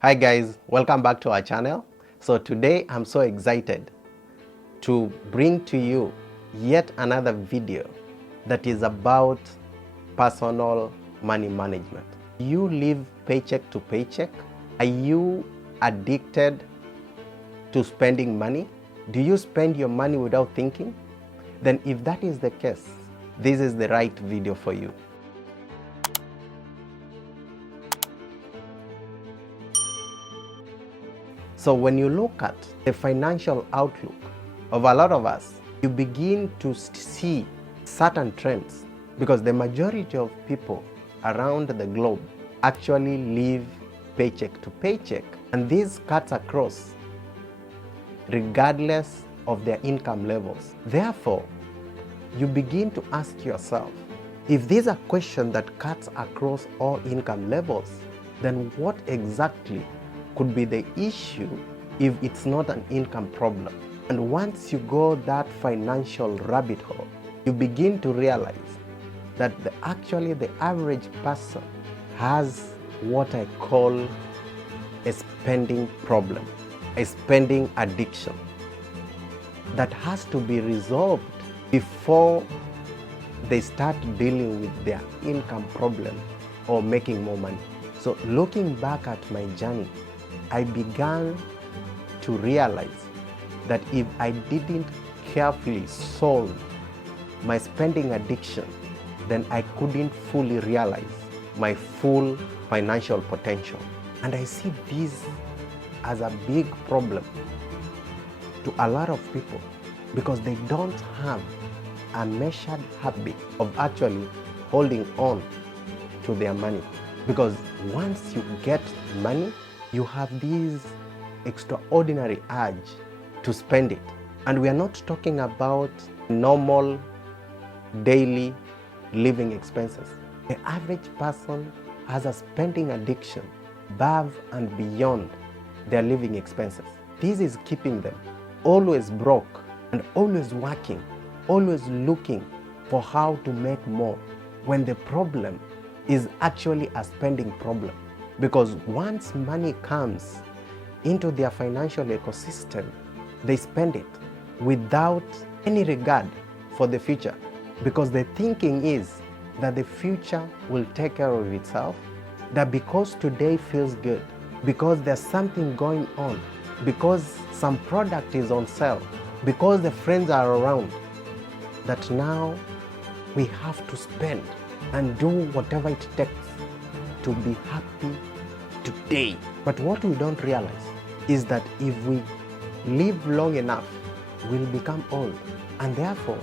Hi guys, welcome back to our channel. So today I'm so excited to bring to you yet another video that is about personal money management. You live paycheck to paycheck? Are you addicted to spending money? Do you spend your money without thinking? Then if that is the case, this is the right video for you. So when you look at the financial outlook of a lot of us, you begin to see certain trends because the majority of people around the globe actually live paycheck to paycheck, and this cuts across regardless of their income levels. Therefore, you begin to ask yourself, if these are questions that cuts across all income levels, then what exactly could be the issue if it's not an income problem? And once you go that financial rabbit hole, you begin to realize that actually the average person has what I call a spending problem, a spending addiction that has to be resolved before they start dealing with their income problem or making more money. So looking back at my journey, I began to realize that if I didn't carefully solve my spending addiction, then I couldn't fully realize my full financial potential. And I see this as a big problem to a lot of people because they don't have a measured habit of actually holding on to their money. Because once you get money, you have this extraordinary urge to spend it. And we are not talking about normal daily living expenses. The average person has a spending addiction above and beyond their living expenses. This is keeping them always broke and always working, always looking for how to make more, when the problem is actually a spending problem. Because once money comes into their financial ecosystem, they spend it without any regard for the future, because the thinking is that the future will take care of itself, that because today feels good, because there's something going on, because some product is on sale, because the friends are around, that now we have to spend and do whatever it takes to be happy today. But what we don't realize is that if we live long enough, we'll become old. And therefore,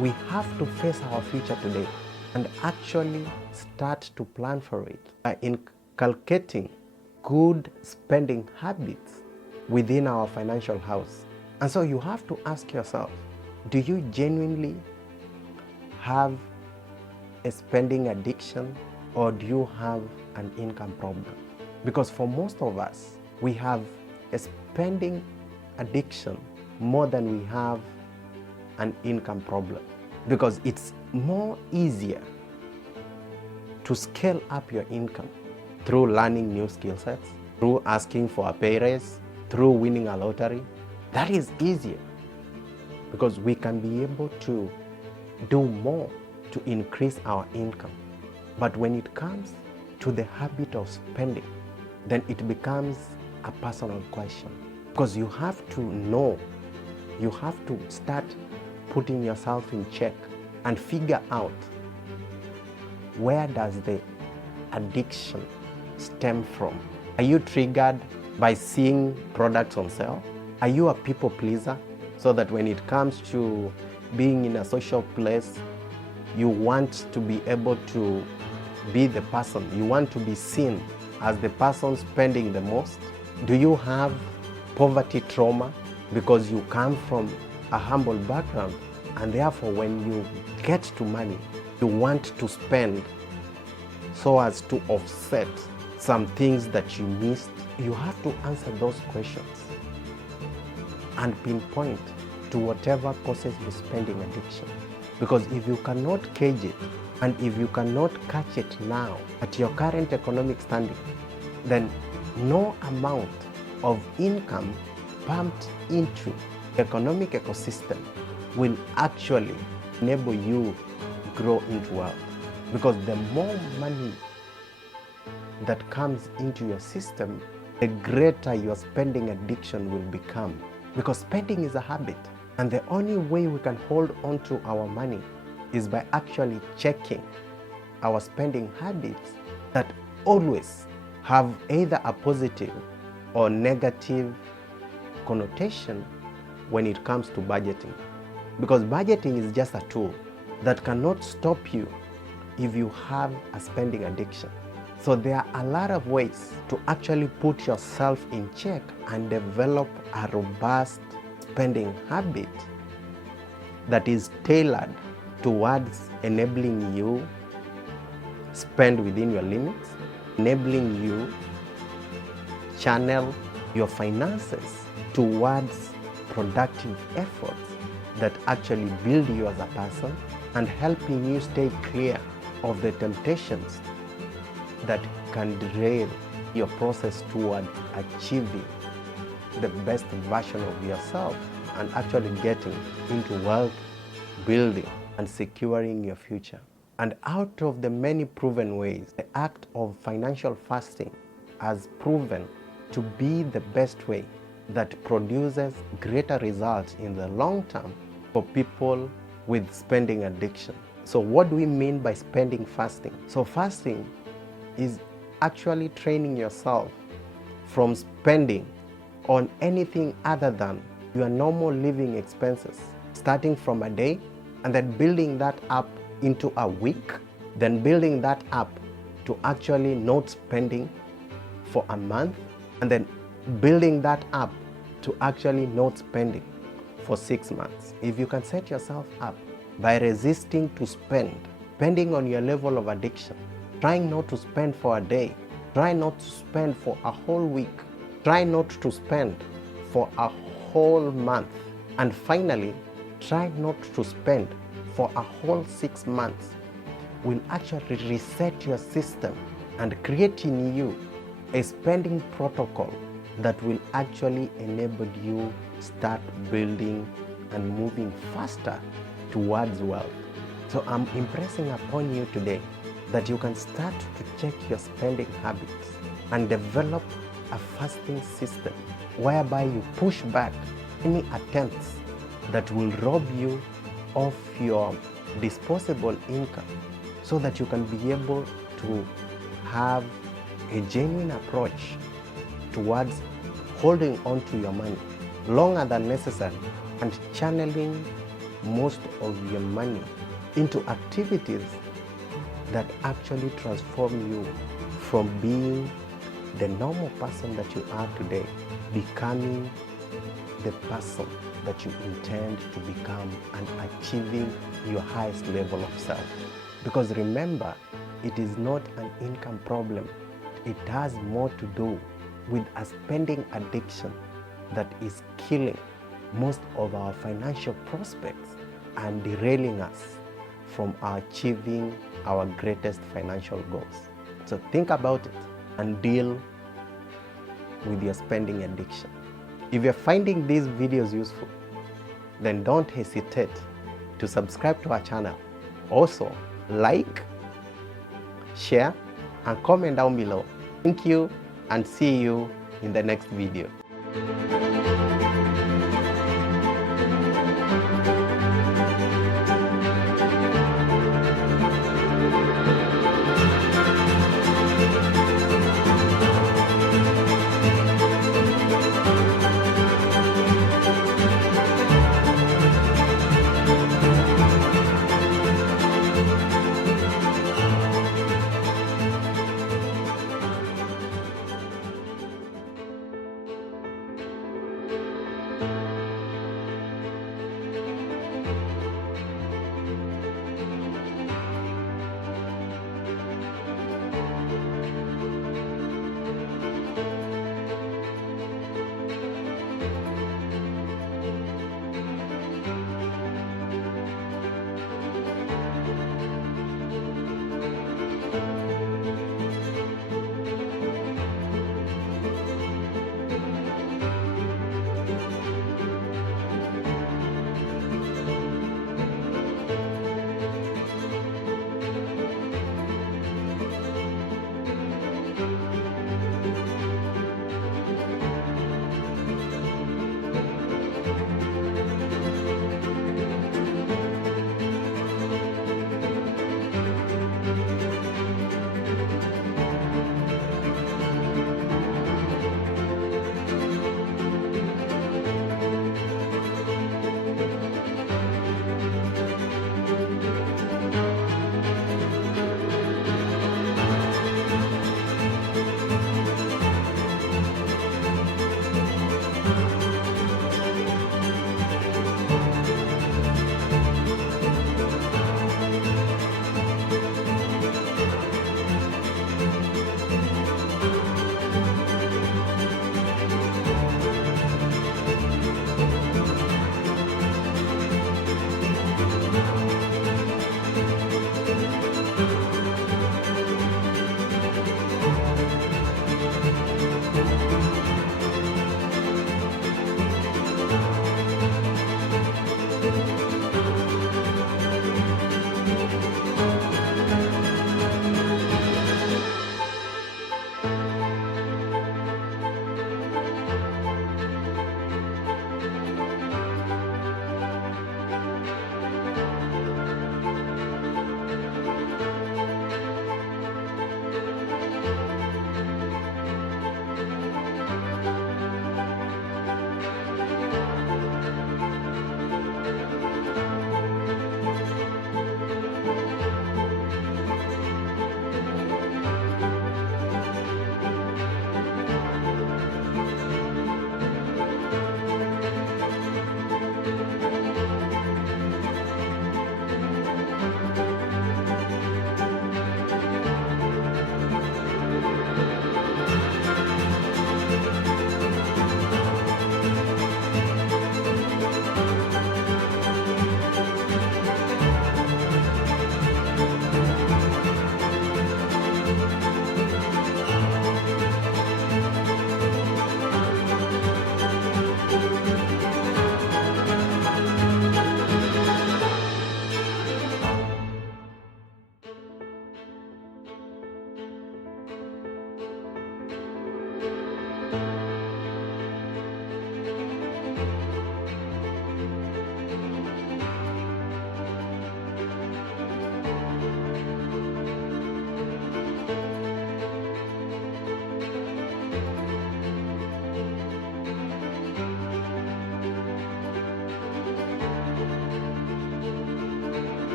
we have to face our future today and actually start to plan for it by inculcating good spending habits within our financial house. And so you have to ask yourself, do you genuinely have a spending addiction, or do you have an income problem? Because for most of us, we have a spending addiction more than we have an income problem, because it's more easier to scale up your income through learning new skill sets, through asking for a pay raise, through winning a lottery. That is easier because we can be able to do more to increase our income. But when it comes to the habit of spending, then it becomes a personal question, because you have to know, you have to start putting yourself in check and figure out, where does the addiction stem from? Are you triggered by seeing products on sale? Are you a people pleaser, so that when it comes to being in a social place, you want to be able to be the person, you want to be seen as the person spending the most? Do you have poverty trauma because you come from a humble background, and therefore when you get to money, you want to spend so as to offset some things that you missed? You have to answer those questions and pinpoint to whatever causes your spending addiction. Because if you cannot cage it, and if you cannot catch it now at your current economic standing, then no amount of income pumped into the economic ecosystem will actually enable you grow into wealth. Because the more money that comes into your system, the greater your spending addiction will become. Because spending is a habit, and the only way we can hold on to our money is by actually checking our spending habits that always have either a positive or negative connotation when it comes to budgeting. Because budgeting is just a tool that cannot stop you if you have a spending addiction. So there are a lot of ways to actually put yourself in check and develop a robust spending habit that is tailored towards enabling you spend within your limits, enabling you channel your finances towards productive efforts that actually build you as a person, and helping you stay clear of the temptations that can derail your process toward achieving the best version of yourself and actually getting into wealth building and securing your future. And out of the many proven ways, the act of financial fasting has proven to be the best way that produces greater results in the long term for people with spending addiction. So what do we mean by spending fasting? So fasting is actually training yourself from spending on anything other than your normal living expenses, starting from a day and then building that up into a week, then building that up to actually not spending for a month, and then building that up to actually not spending for 6 months. If you can set yourself up by resisting to spending on your level of addiction, trying not to spend for a day, try not to spend for a whole week, try not to spend for a whole month, and finally, try not to spend for a whole 6 months, will actually reset your system and create in you a spending protocol that will actually enable you start building and moving faster towards wealth. So I'm impressing upon you today that you can start to check your spending habits and develop a fasting system whereby you push back any attempts that will rob you of your disposable income, so that you can be able to have a genuine approach towards holding on to your money longer than necessary and channeling most of your money into activities that actually transform you from being the normal person that you are today, becoming the person that you intend to become and achieving your highest level of self. Because remember, it is not an income problem. It has more to do with a spending addiction that is killing most of our financial prospects and derailing us from achieving our greatest financial goals. So think about it and deal with your spending addiction. If you're finding these videos useful, then don't hesitate to subscribe to our channel. Also, like, share, and comment down below. Thank you, and see you in the next video.